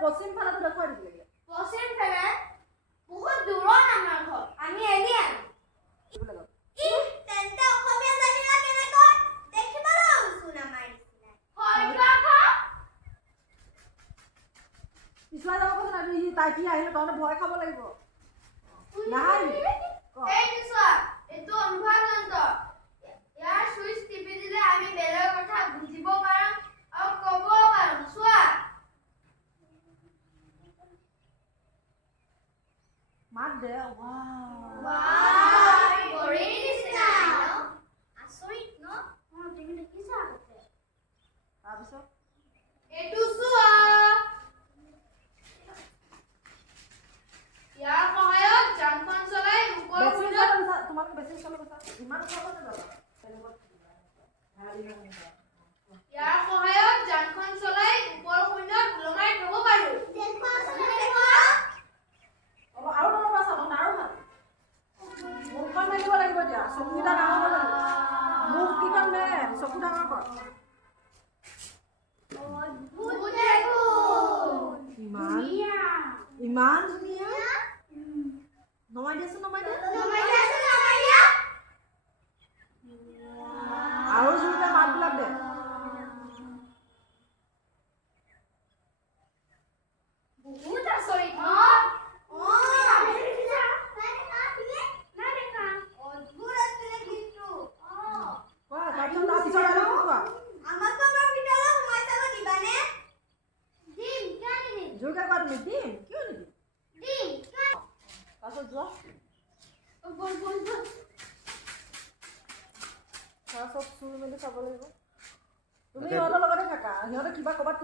পশ্চিম ফালে দেখুৱাই দিলে পশ্চিম ফালে বহুত দূৰত আমাৰ ঘৰ আমি এলিয়ান ই তেন্তে অসমীয়া জানিলা কেনেকৈ দেখিবলৈ উচুন আমাৰ নিচিনা হয়তো আকৌ পিছুৱাই যাব কৈছে না সি তাই কি আহিলে তহঁতে ভয় খাব লাগিব নাই এই পিছুৱা এইটো অনুভৱ যন্ত্ৰ ইয়াৰ সুইচ টিপি দিলে আমি বেলেগ কথা বুজিব পাৰোঁ আৰু ক'ব পাৰোঁ চোৱা মাত দে গৰিৰ নিচিনা আচৰিত ন তুমি দেখিছা আগতে তাৰপিছত এইটো চোৱা ইয়াৰ সহায়ত যানখন চলাই ওপৰ তোমালোকে বেছি চলে কথা ইমান উঠাব নাযাবা ইয়াৰ সহায়ত যানখন চলাই ওপৰ শূন্যত ওলমাই থ'ব পাৰোঁ আৰু অলপ আছে আৰু ভাল মুখখন মেলিব লাগিব এতিয়া চকুকেইটা ডাঙৰ কৰিব লাগিব মুখ কেইখন মে চকু ডাঙৰ কৰ ইমান ধুনীয়া নমাই দিয়াচোন নমাই দিয়া আৰু জোৰকে মাতবিলাক দে বহুত আচৰিত ন জোৰকে কোৱা তুমি দিম কিয় নিদিম তাৰপিছত যোৱা চব চুই মেলি চাব লাগিব তুমি সিহঁতৰ লগতে থাকা সিহঁতে কিবা ক'ৰবাত